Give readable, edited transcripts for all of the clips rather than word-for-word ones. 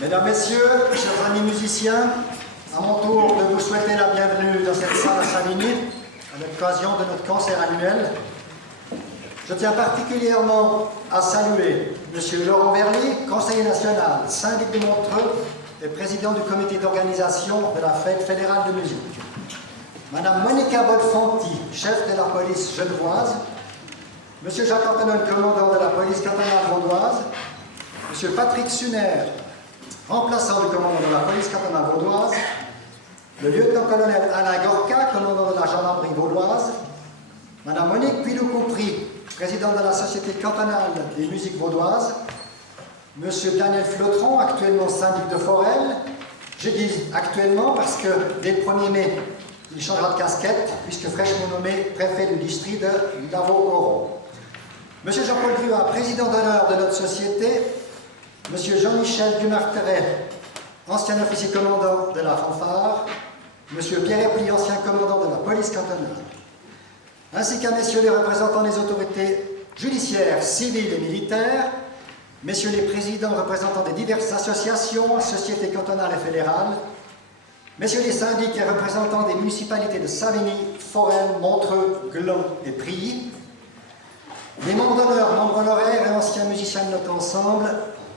Mesdames, Messieurs, chers amis musiciens, à mon tour de vous souhaiter la bienvenue dans cette salle à Savigny, à l'occasion de notre concert annuel. Je tiens particulièrement à saluer M. Laurent Verly, conseiller national, syndic de Montreux et président du comité d'organisation de la Fête fédérale de musique. Madame Monica Bolfanti, chef de la police genevoise, M. Jacques Antonin, commandant de la police cantonale vaudoise, M. Patrick Suner, remplaçant du commandant de la police cantonale vaudoise, le lieutenant-colonel Alain Gorka, commandant de la gendarmerie vaudoise, Mme Monique Pilou-Coupry, présidente de la Société cantonale des musiques vaudoises, M. Daniel Flotron, actuellement syndic de Forel. Je dis actuellement parce que dès le 1er mai, il changera de casquette, puisque fraîchement nommé préfet du district de Lavaux-Oron. M. Jean-Paul Gruat, président d'honneur de notre société, M. Jean-Michel Dumarteret, ancien officier commandant de la fanfare, M. Pierre Epli, ancien commandant de la police cantonale, ainsi qu'à messieurs les représentants des autorités judiciaires, civiles et militaires, messieurs les présidents représentants des diverses associations, sociétés cantonales et fédérales, messieurs les syndics et représentants des municipalités de Savigny, Forel, Montreux, Gland et Prilly, les membres d'honneur, membres honoraires et anciens musiciens de notre ensemble,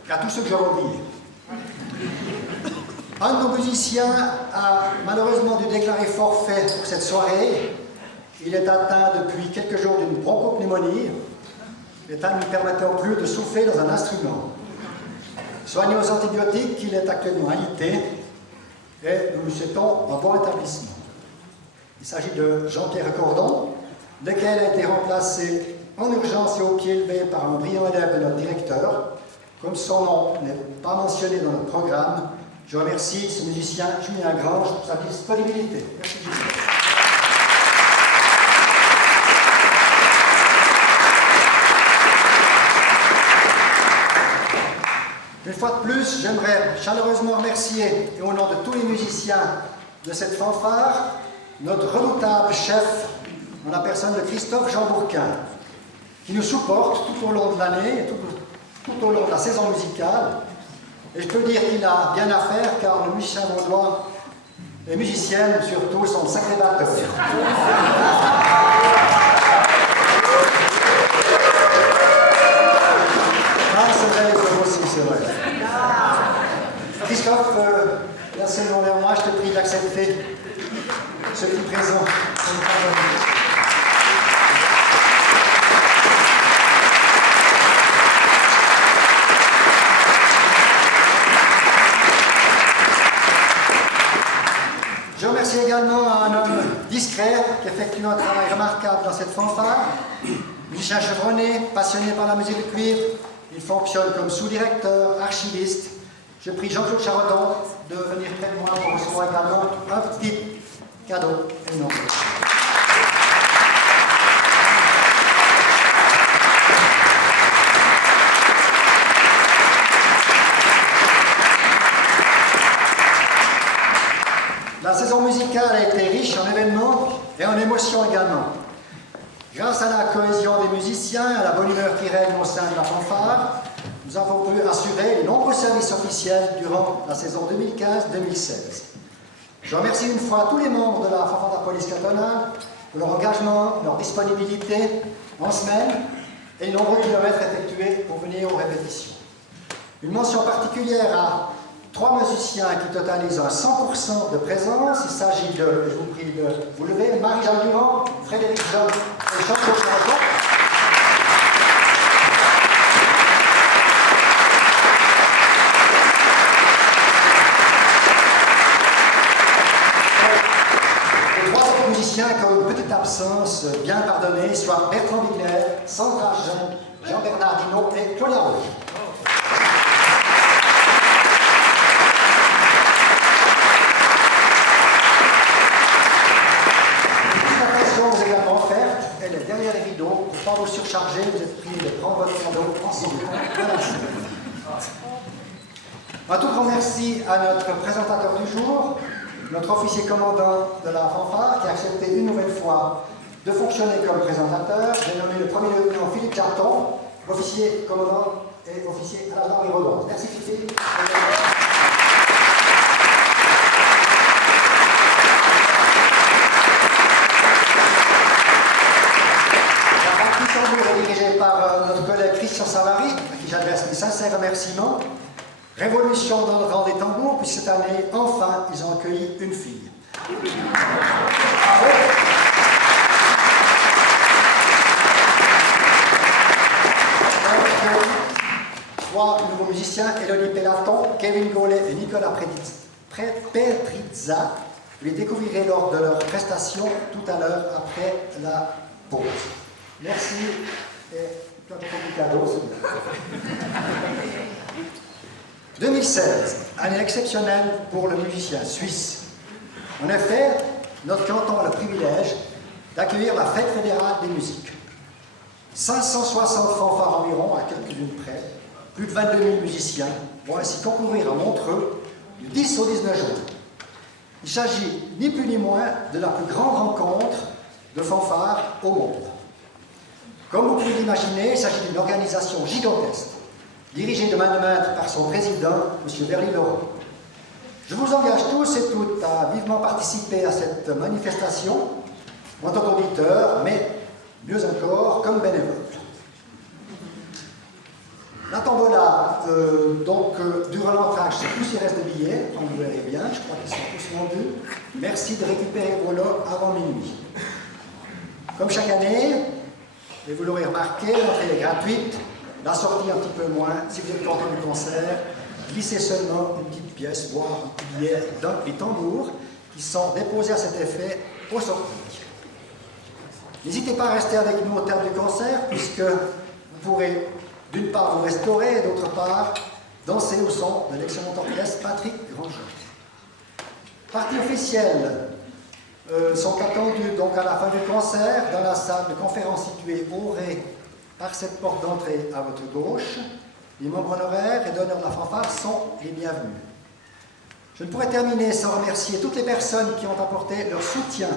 à tous ceux que j'aurais oubliés. Un de nos musiciens a malheureusement dû déclarer forfait pour cette soirée. Il est atteint depuis quelques jours d'une bronchopneumonie, l'état ne lui permettant plus de souffler dans un instrument. Soigné aux antibiotiques, il est actuellement alité et nous lui souhaitons un bon rétablissement. Il s'agit de Jean-Pierre Cordon, lequel a été remplacé en urgence et au pied levé par un brillant élève de notre directeur. Comme son nom n'est pas mentionné dans notre programme, je remercie ce musicien Julien Grange pour sa disponibilité. Merci Julien. Une fois de plus, j'aimerais chaleureusement remercier, et au nom de tous les musiciens de cette fanfare, notre redoutable chef, en la personne de Christophe Jean Bourquin, qui nous supporte tout au long de l'année et tout au long de la saison musicale. Et je peux dire qu'il a bien à faire, car les musiciens vaudois, les musiciennes surtout, sont de sacrés batteurs. Ah, c'est vrai, les autres aussi, c'est vrai. Christophe, là c'est le nom vers moi, je te prie d'accepter ce petit présent. Je remercie également un homme discret qui effectue un travail remarquable dans cette fanfare, musicien chevronné, passionné par la musique de cuivre. Il fonctionne comme sous-directeur, archiviste. Je prie Jean-Claude Charodon de venir près de moi pour recevoir également un petit cadeau énorme. La saison musicale a été riche en événements et en émotions également. Grâce à la cohésion des musiciens et à la bonne humeur qui règne au sein de la fanfare, nous avons pu assurer les nombreux services officiels durant la saison 2015-2016. Je remercie une fois tous les membres de la fanfare de la police cantonale pour leur engagement, leur disponibilité en semaine et les nombreux kilomètres effectués pour venir aux répétitions. Une mention particulière à 3 musiciens qui totalisent un 100% de présence. Il s'agit de, je vous prie de vous lever, Marie-Jeanne Durand, Frédéric Jean et Jean-Claude Charodon. Les 3 autres musiciens qui ont une petite absence bien pardonnée, soit Bertrand Bigler, Sandra Jean, Jean-Bernard Dino et Claudia Roche. Vous également offerte, elle est derrière les rideaux, pour ne pas vous surcharger, vous êtes priés de prendre votre cadeau ensemble. Un tout grand merci à notre présentateur du jour, notre officier commandant de la fanfare, qui a accepté une nouvelle fois de fonctionner comme présentateur. J'ai nommé le premier lieutenant Philippe Carton, officier commandant et officier à la gendarmerie vaudoise. Merci Philippe. Patricia Savary, à qui j'adresse mes sincères remerciements. Révolution dans le rang des tambours, puis cette année, enfin, ils ont accueilli une fille. Bravo. 3 nouveaux musiciens, Élodie Pellaton, Kevin Gaulet et Nicolas Petrizza. Vous les découvrirez lors de leur prestation tout à l'heure après la pause. Merci et plein de cadeaux, c'est bien. 2016, année exceptionnelle pour le musicien suisse. En effet, notre canton a le privilège d'accueillir la Fête fédérale des musiques. 560 fanfares environ, à quelques-unes près, plus de 22 000 musiciens vont ainsi concourir à Montreux du 10 au 19 juin. Il s'agit ni plus ni moins de la plus grande rencontre de fanfares au monde. Comme vous pouvez l'imaginer, il s'agit d'une organisation gigantesque, dirigée de main de maître par son président, M. Verly-Laurent. Je vous engage tous et toutes à vivement participer à cette manifestation, en tant qu'auditeur, mais mieux encore comme bénévole. La tombola, durant l'entracte, je ne sais plus s'il reste des billets, on vous verrez bien, je crois qu'ils sont tous vendus. Merci de récupérer vos lots avant minuit. Comme chaque année, et vous l'aurez remarqué, l'entrée est gratuite, la sortie un petit peu moins. Si vous êtes content du concert, glissez seulement une petite pièce, voire un petit billet dans les tambours qui sont déposés à cet effet aux sorties. N'hésitez pas à rester avec nous au terme du concert, puisque vous pourrez d'une part vous restaurer et d'autre part danser au son de l'excellent orchestre Patrick Grandjean. Parties officielles sont attendues donc à la fin du concert dans la salle de conférence située au rez par cette porte d'entrée à votre gauche. Les membres honoraires et d'honneur de la fanfare sont les bienvenus. Je ne pourrais terminer sans remercier toutes les personnes qui ont apporté leur soutien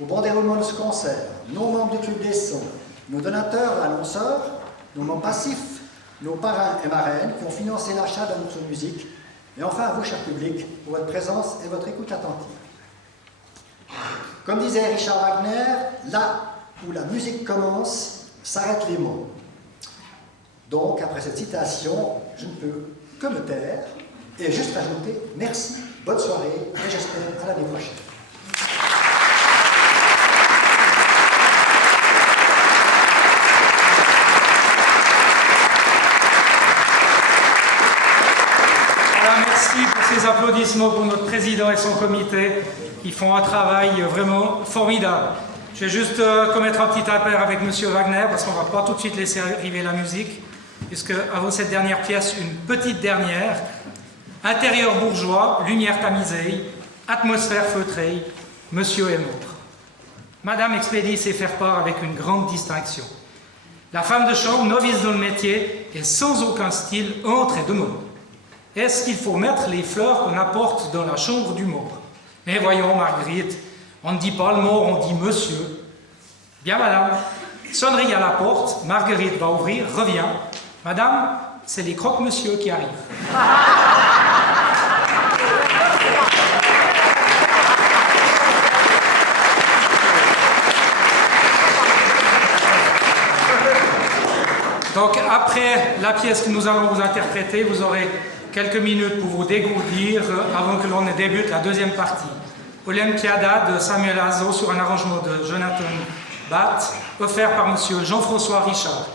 au bon déroulement de ce concert, nos membres du Club des Sons, nos donateurs, annonceurs, nos membres passifs, nos parrains et marraines qui ont financé l'achat de notre musique, et enfin à vous, cher public, pour votre présence et votre écoute attentive. Comme disait Richard Wagner, là où la musique commence, s'arrêtent les mots. Donc, après cette citation, je ne peux que me taire et juste rajouter merci, bonne soirée et j'espère à l'année prochaine. Merci pour ces applaudissements pour notre président et son comité qui font un travail vraiment formidable. Je vais juste commettre un petit appel avec M. Wagner parce qu'on ne va pas tout de suite laisser arriver la musique, puisque avant cette dernière pièce, une petite dernière. Intérieur bourgeois, lumière tamisée, atmosphère feutrée, monsieur est mort. Madame Expédie sait faire part avec une grande distinction. La femme de chambre, novice dans le métier, et sans aucun style, entre et demeure. Est-ce qu'il faut mettre les fleurs qu'on apporte dans la chambre du mort? Mais voyons, Marguerite, on ne dit pas le mort, on dit monsieur. Bien, madame. Sonnerie à la porte, Marguerite va ouvrir, revient. Madame, c'est les croque-monsieur qui arrivent. Donc, après la pièce que nous allons vous interpréter, vous aurez quelques minutes pour vous dégourdir avant que l'on ne débute la deuxième partie. Olympiada de Samuel Azo sur un arrangement de Jonathan Batt, offert par M. Jean-François Richard.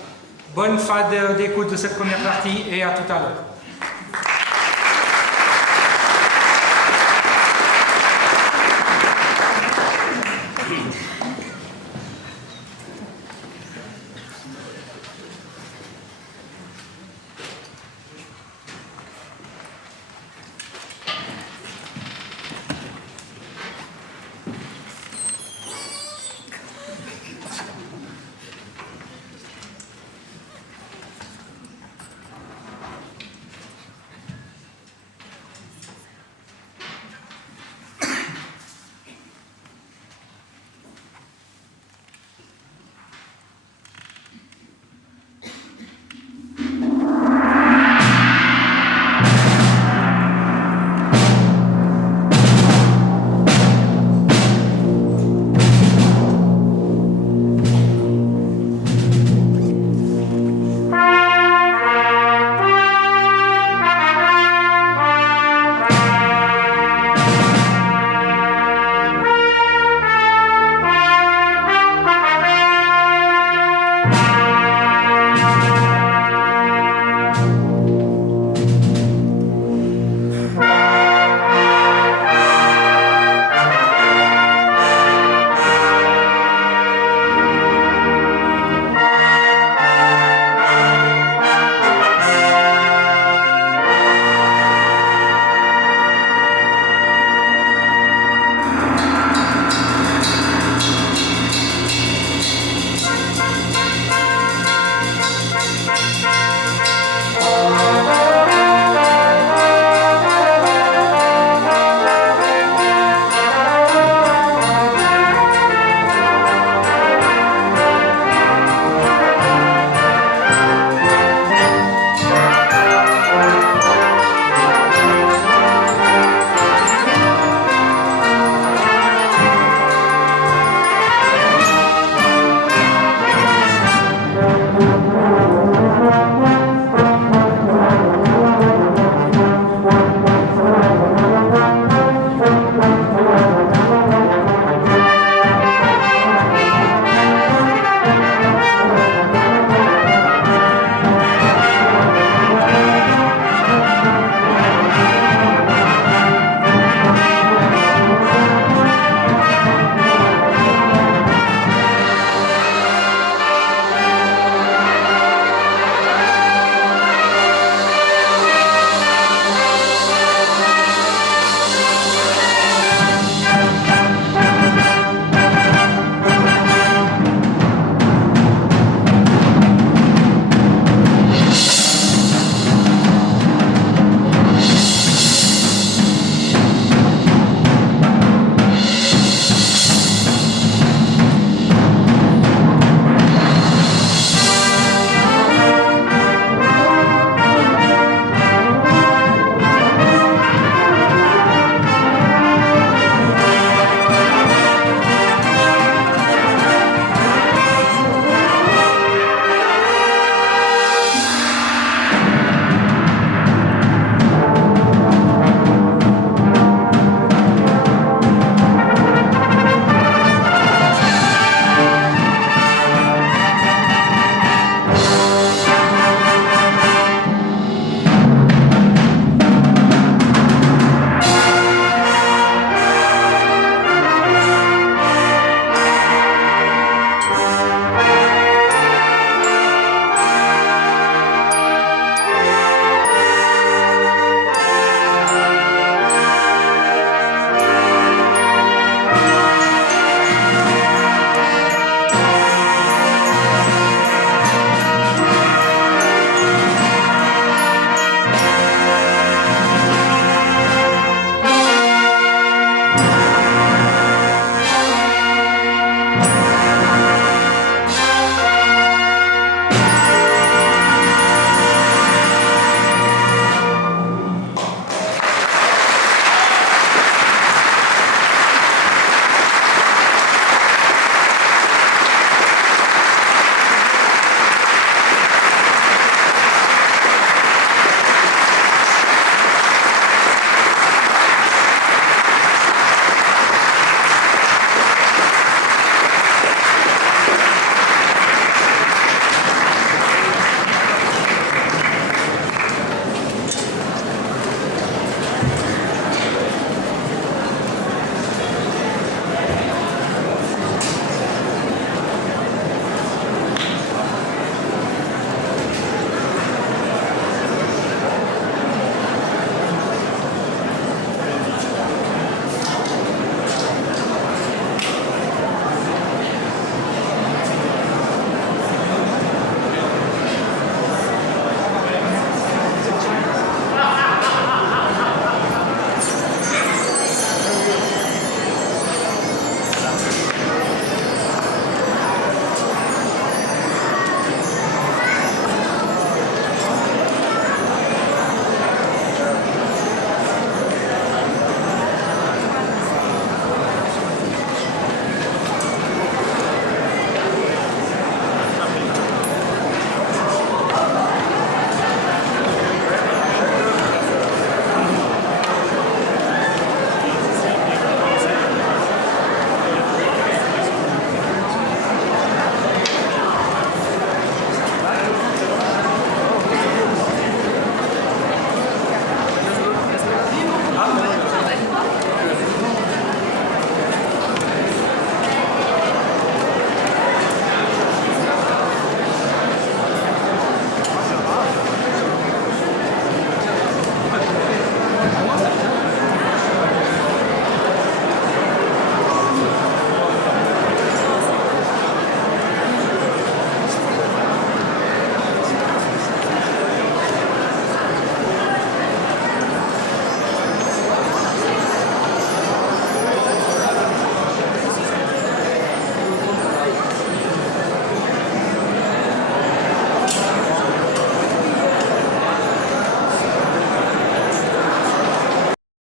Bonne fin d'écoute de cette première partie et à tout à l'heure.